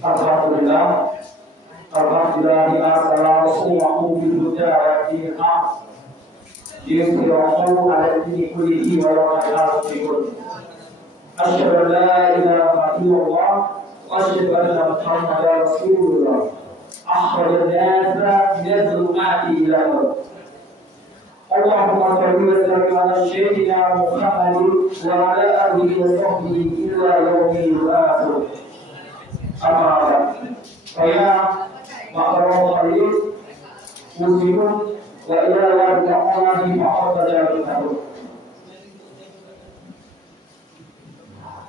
Alhamdulillah, alhamdulillah salam Rasulullah bil huda wa dinil haq. Yusirahum ala dini kullihi wa la ilaha Asyhadu an la ilaha illallah wa asyhadu anna Muhammadar Rasulullah. Akhrajan nasa min dhulumati ila nur. Allahumma shalli wa sallim ala sayyidina Muhammadin wa ala alihi wa sahbihi ila yaumil akhir. Amma saya ma'ruf khalil muslimun wa ila ta'ala bi ma'rufati al-hudud.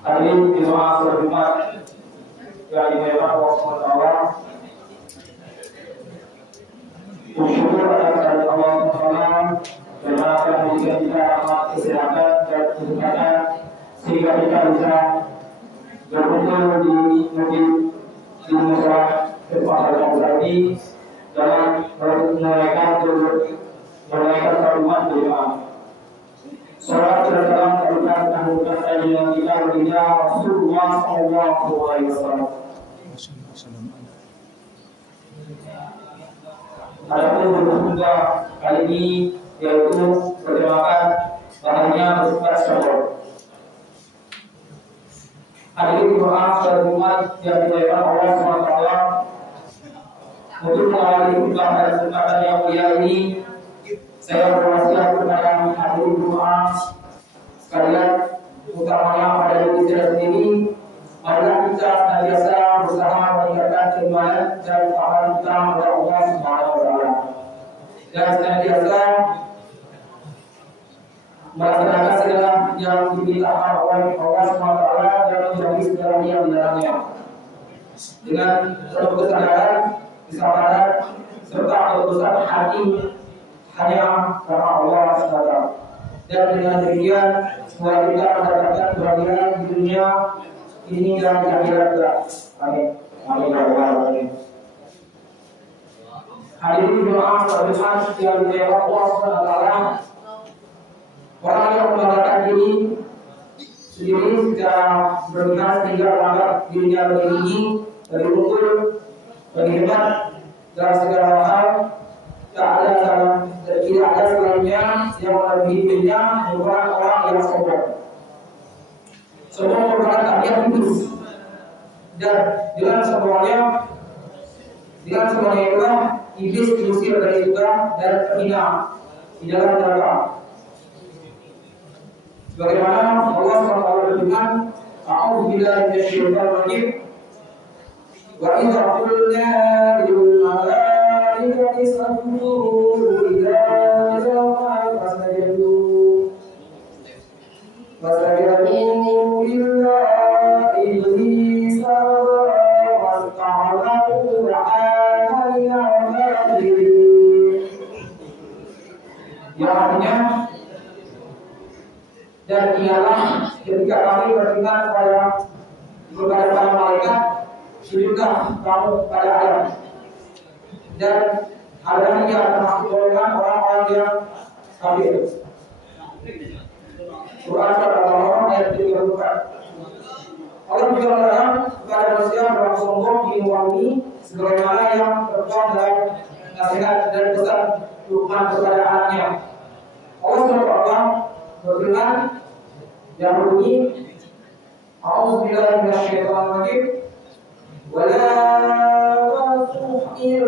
Hari ini di doa Jumat yang dimuliakan Allah SWT, bersyukur atas Allah SWT dan akan memberikan kita rahmat kesehatan dan kesehatan sehingga kita bisa berkumpul di masjid di musola tempat ini dalam menunaikan salat Jumat berjamaah. Salat dan salam kepada anugerah kajian kita baginda Rasulullah sallallahu alaihi wasallam. Adapun berdoa kali ini yaitu pertemakan bahannya bersifat syar'i. Hari ini doa salat Jumat yang dilakukan Allah SWT untuk mengawali khutbah dan kesempatan yang mulia ini. Saya berwasiat kepada hadirin doa sekalian, utamanya pada diri saya sendiri, marilah kita senantiasa berusaha meningkatkan keimanan dan taat kita kepada Allah Subhanahu wa taala. Dan senantiasa melaksanakan segala yang dimintakan oleh Allah Subhanahu wa taala dan menjauhi segala yang dilarangnya. Dengan penuh kesadaran, kesabaran serta keputusan hati hanya karena Allah SWT. Dan dengan demikian semoga kita mendapatkan kebahagiaan di dunia ini dan di akhirat. Amin. Amin. Hari ini doa Jumat yang dilakukan Allah SWT. Orang yang membanggakan diri sendiri secara berlebihan sehingga menganggap dirinya lebih tinggi, lebih unggul, lebih hebat dalam segala hal. Tidak ada selainnya yang melebihi dirinya merupakan orang yang sombong. Sombong merupakan tabiat iblis, dan dengan sombongnya itulah iblis diusir dari surga dan terhina di dalam neraka. Sebagaimana Allah SWT berfirman, "A'udzu billahi minasyaitonir rajim. Wa idza qulna lil malaikati isjudu ila Adama fasajadu illa iblis wastakbara wa kana minal kafirin." Yang artinya, dan ialah ketika kami berfirman kepada para malaikat, sujudlah kamu pada Adam, dan Adam ini termasuk golongan orang-orang yang kafir. Quran surat Al-Baqarah ayat 34. Allah juga melarang kepada manusia berlaku sombong di muka bumi, sebagaimana yang tertuang dalam nasihat dan pesan Luqman kepada anaknya. Allah SWT berfirman yang berbunyi, "A'udzu billahi minasyaitonir rajim. Wa la tu'il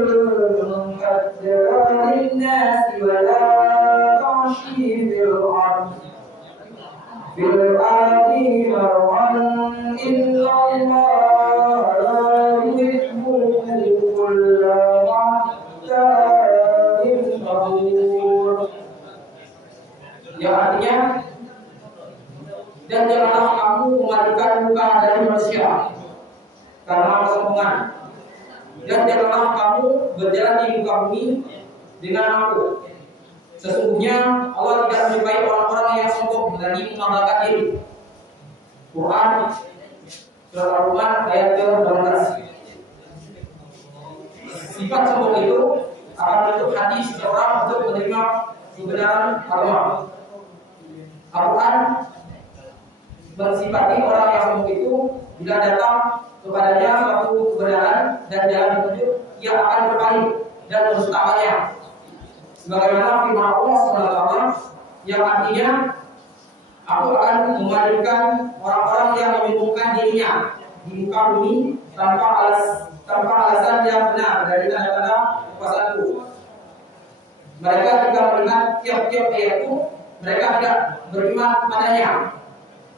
munkaddarin nasi wa la tamshi fil ardi marwan illa Allah la yuhibbu kulla mu'tadin kafur." Yang artinya, dan janganlah kamu memajukan muka dari manusia karena kesombongan, dan janganlah kamu berjalan di muka bumi dengan aku. Sesungguhnya Allah tidak menyukai orang-orang yang sombong dan membanggakan diri. Quran surat Al-Luqman ayat 18. Sifat sombong itu akan menutup hati seseorang untuk menerima kebenaran agama. mensifati orang yang sombong itu bila datang kepadanya suatu kebenaran dan jalan petunjuk, ia akan berpaling dan mendustakannya. Sebagaimana firman Allah SWT yang artinya, aku akan memajukan orang-orang yang menyombongkan dirinya di muka bumi tanpa alasan yang benar dari tanda-tanda kekuasaanku. Mereka jika melihat tiap-tiap ayatku, mereka tidak beriman padanya.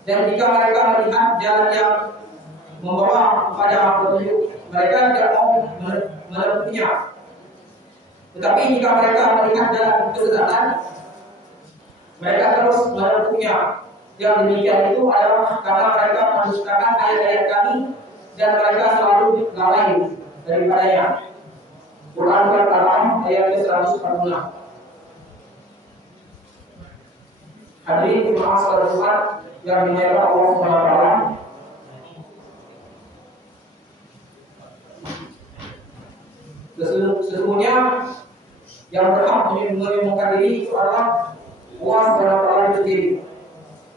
Dan jika mereka melihat jalan yang membawa kepada petunjuk, mereka tidak mau menempuhnya. Tetapi jika mereka melihat jalan kesesatan, mereka terus menempuhnya. Yang demikian itu adalah karena mereka mendustakan ayat-ayat kami dan mereka selalu lalai daripadanya. Quran Al-Qalam ayat 146. Hadirin jemaah salat Jumat yang dimuliakan Allah SWT, sesungguhnya yang berhak menyombongkan diri itu adalah Allah SWT itu sendiri.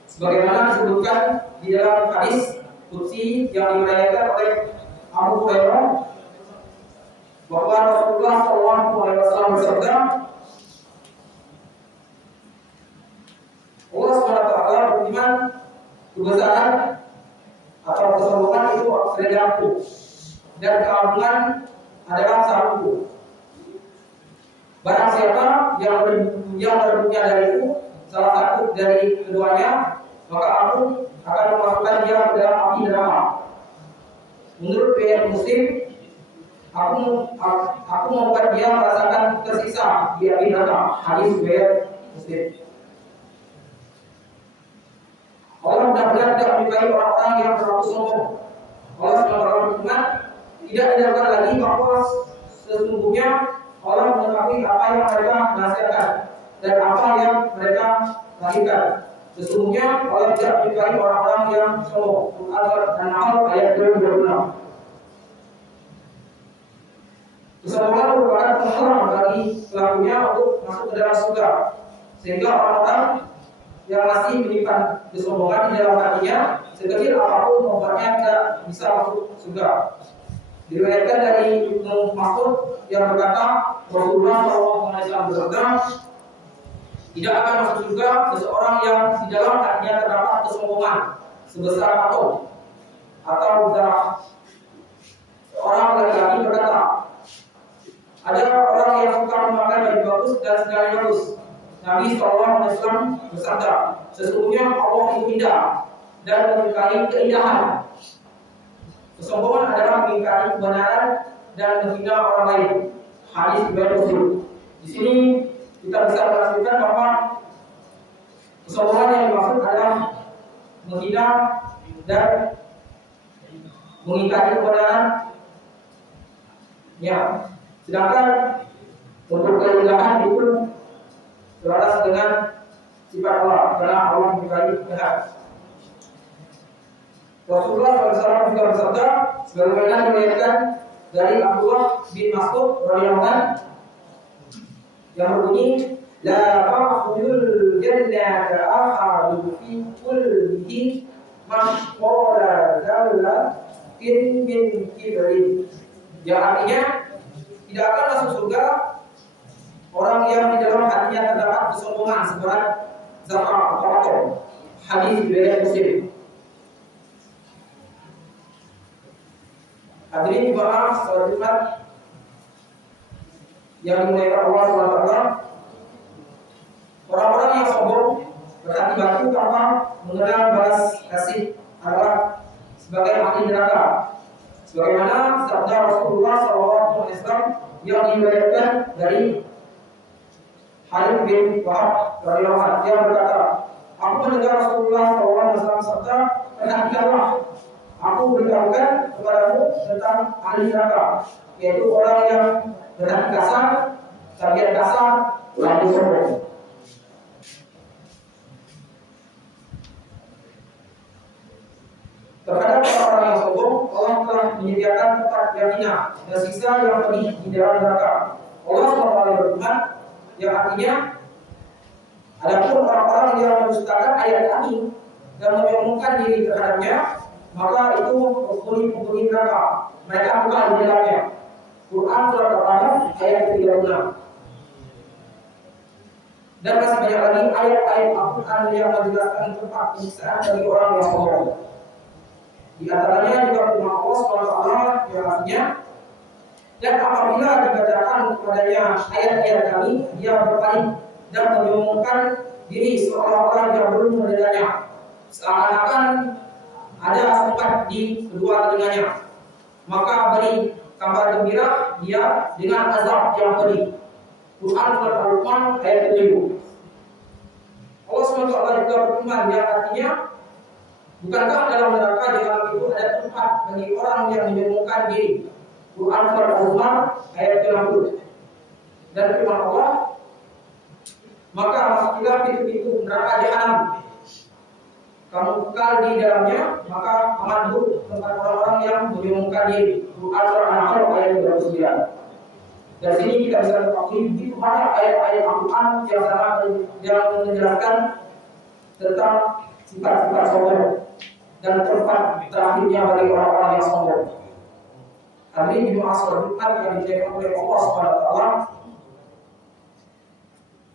Sebagaimana disebutkan di dalam hadis qudsi yang diriwayatkan oleh Abu Hurairah bahwa Rasulullah SAW bersabda, Allah SWT berfirman, kebesaran atau kesombongan itu serigalaku dan keagungan adalah sarungku. Barang siapa yang berpunya dariku salah satu dari keduanya, maka aku akan memasukkan dia ke dalam api neraka. Menurut riwayat Muslim, aku membuat dia merasakan tersiksa di api neraka. Hadis riwayat Muslim. Allah benar-benar tidak menyukai orang-orang yang terlalu sombong. Allah SWT tidak menyatakan lagi bahwa sesungguhnya Allah mengetahui apa yang mereka nasihatkan dan apa yang mereka lahirkan. Sesungguhnya Allah tidak menyukai orang-orang yang sombong. Al-An'am ayat 26. Kesombongan merupakan penghalang bagi pelakunya untuk masuk ke dalam surga, sehingga orang-orang yang masih menyimpan kesombongan di dalam hatinya, sekecil apapun membuatnya tidak bisa masuk surga. Diriwayatkan dari Ibnu Mas'ud yang berkata, Rasulullah SAW bersabda, tidak akan masuk surga seseorang yang di dalam hatinya terdapat kesombongan sebesar atom atau darah. Seorang laki-laki berkata, ada orang yang suka memakai baju bagus dan segalanya bagus. Nabi SAW bersabda, sesungguhnya Allah itu indah dan menyukai keindahan. Kesombongan adalah mengingkari kebenaran dan menghina orang lain. Hadis riwayat Muslim. Di sini kita bisa merasakan bahwa kesombongan yang dimaksud adalah menghina dan mengingkari kebenaran. Ya, sedangkan untuk keindahan itu selaras dengan sifat Allah, karena Allah menyukai keindahan. Rasulullah SAW juga bersabda, sebagaimana diriwayatkan dari Abdullah bin Mas'ud radhiyallahu anhu yang berbunyi, la ta'khudul jannata ahadu fi kullihi mashqala dzalatin min kibrin. Yang artinya tidak akan masuk surga orang yang di dalam hatinya terdapat kesombongan seberat zarah atau atom. Hadis riwayat Muslim. Hadirin jemaah salat Jumat yang dimuliakan Allah SWT, orang-orang yang sombong berhati batu tanpa mengenal balas kasih adalah sebagai ahli neraka. Sebagaimana sabda Rasulullah SAW yang diriwayatkan dari Halid bin Wahab radhiyallahu anhu yang berkata, aku mendengar Rasulullah SAW bersabda, perhatikanlah, aku beritahukan kepadamu tentang ahli neraka, yaitu orang yang berhati kasar, tabiat kasar, lalu sombong. Terhadap orang-orang yang sombong, Allah telah menyediakan tempat yang hina dan siksa yang pedih di dalam neraka. Allah SWT berfirman, yang artinya, adapun orang-orang yang mendustakan ayat kami dan menyombongkan diri terhadapnya, maka itu penghuni neraka. Mereka kekal di dalamnya. Quran surat Al-Qamar ayat 36. Dan masih banyak lagi ayat-ayat Al-Quran yang menjelaskan tempat penyiksaan bagi orang yang sombong. Di antaranya juga firman Allah SWT yang artinya, dan apabila dibacakan kepadanya ayat-ayat kami, dia berpaling dan menyombongkan diri seolah-olah dia belum mendengarnya, seakan-akan ada sempat di kedua telinganya. Maka beri kabar gembira dia dengan azab yang pedih. Quran surat Al-Luqman ayat 7. Allah SWT juga berfirman yang artinya, bukankah dalam neraka jahanam itu ada tempat bagi orang yang menyombongkan diri. Quran surat Al-Luqman ayat 60. Dan firman Allah, maka masukilah pintu-pintu neraka jahanam, kamu kekal di dalamnya, maka aman buruk tempat orang-orang yang menyombongkan diri. Quran surat An-Nahl ayat 29. Dari sini kita bisa mengetahui begitu banyak ayat-ayat Al-Quran yang menjelaskan tentang sifat-sifat sombong dan tempat terakhirnya bagi orang-orang yang sombong. Hari ini Jumat sholat Jumat yang dijaga oleh Allah SWT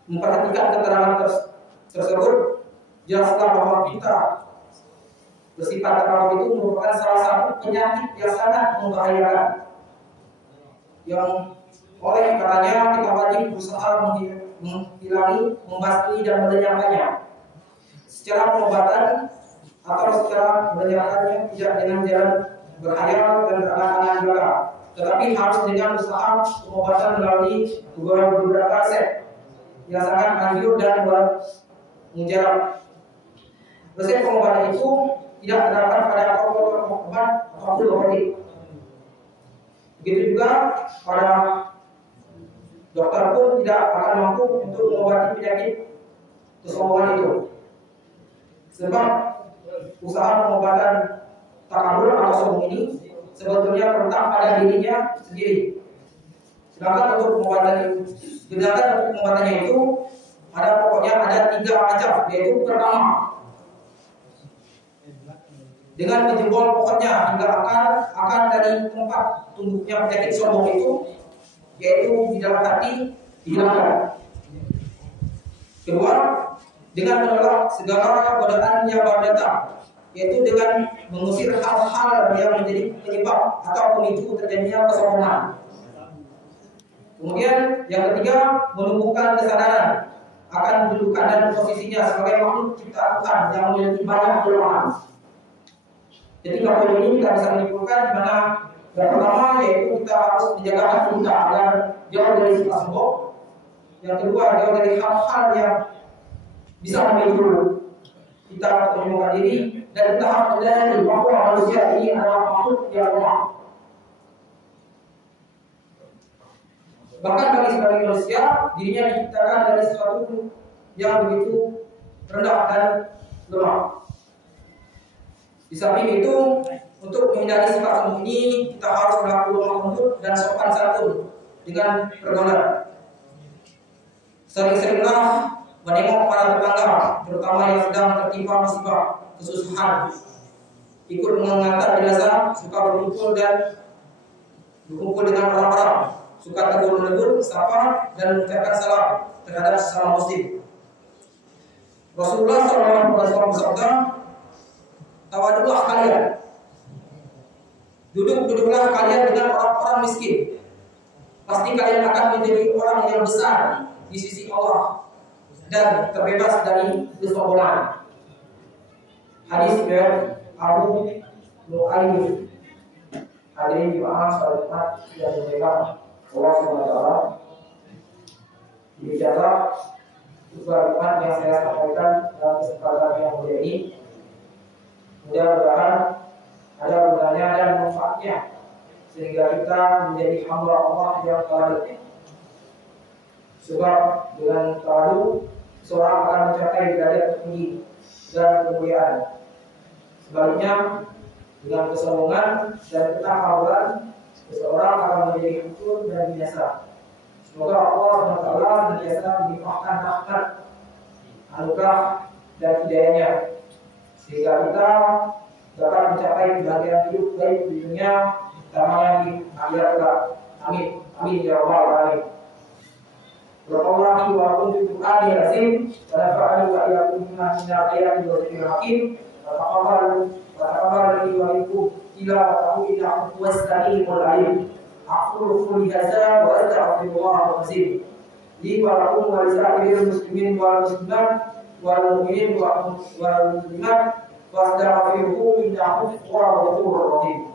memperhatikan keterangan tersebut, jelaslah bahwa kita bersifat takabur itu merupakan salah satu penyakit yang sangat membahayakan, yang oleh karenanya kita wajib berusaha menghilangi, membasmi dan melenyapkannya. Secara pengobatan atau secara melenyapkannya tidak dengan jalan berhayal dan berangan-angan juga, tetapi harus dengan usaha pengobatan melalui beberapa resep yang sangat manjur dan mujarab. Resep pengobatan itu tidak terdapat pada obat ataupun obat. Begitu juga pada dokter pun tidak akan mampu untuk mengobati penyakit kesombongan itu. Sebab usaha pengobatan takabur atau sombong ini sebetulnya terletak pada dirinya sendiri. Sedangkan untuk pengobatannya itu pokoknya ada 3 macam, yaitu pertama, dengan menjebol pokoknya hingga akan dari tempat tumbuhnya penyakit sombong itu, yaitu di dalam hati, dihilangkan. Kedua, dengan menolak segala godaan yang baru datang, yaitu dengan mengusir hal-hal yang menjadi penyebab atau pemicu terjadinya kesombongan. Kemudian yang ketiga, menumbuhkan kesadaran akan kedudukan dan posisinya sebagai makhluk ciptaan Tuhan yang memiliki banyak kelemahan. Jadi kalau ini kita bisa menyimpulkan di mana yang pertama yaitu kita harus menjaga hati kita agar jauh dari sifat sombong. Yang kedua, jauh dari hal-hal yang bisa memicu kita menyombongkan diri, dan kita harus menyadari bahwa manusia ini adalah makhluk yang lemah. Bahkan bagi sebagian manusia, dirinya diciptakan dari sesuatu yang begitu rendah dan lemah. Di samping itu, untuk menghindari sifat sombong ini, kita harus berlaku lemah lembut dan sopan santun dengan pergaulan. Sering-seringlah menengok para tetangga, terutama yang sedang tertimpa musibah, kesusahan, ikut mengantar jenazah, suka berkumpul dengan orang-orang, suka tegur-menegur, sapa dan mengucapkan salam terhadap sesama muslim. Rasulullah SAW bersabda, tawaduklah kalian, duduklah kalian dengan orang-orang miskin, pasti kalian akan menjadi orang yang besar di sisi Allah dan terbebas dari kesombongan. Hadis dari Abu Nu'aym. Hadirin jemaah salat Jumat yang dimuliakan Allah SWT. Demikianlah khutbah Jumat yang saya sampaikan dalam kesempatan yang mulia ini. Mudah-mudahan ada gunanya dan manfaatnya sehingga kita menjadi hamba Allah yang tawadhu. Sebab dengan tawadhu seorang akan mencapai derajat tinggi dan kemuliaan. Sebaliknya dengan kesombongan dan ketakaburan, seseorang akan menjadi hancur dan binasa. Semoga Allah SWT senantiasa melimpahkan rahmat, anugerah dan hidayahnya, sehingga kita dapat mencapai kebahagiaan hidup baik di dunia sama di akhirat kelak. Amin. Amin ya rabbal alamin. Barakallahu wa lakum fil Qur'anil azim wa nafa'ani wa iyyakum bima fihi min al-ayati wa dhikril hakim. Taqabbal wa minkum ila ta'ala was-sami'ul alim. Aqulu qawli hadza wa astaghfirullah al-azim. Li wa lakum wa lisa'iril muslimin wal muslimat wal mu'minin wal muslimat wastaghfiruhu innahu huwal ghafurur rahim.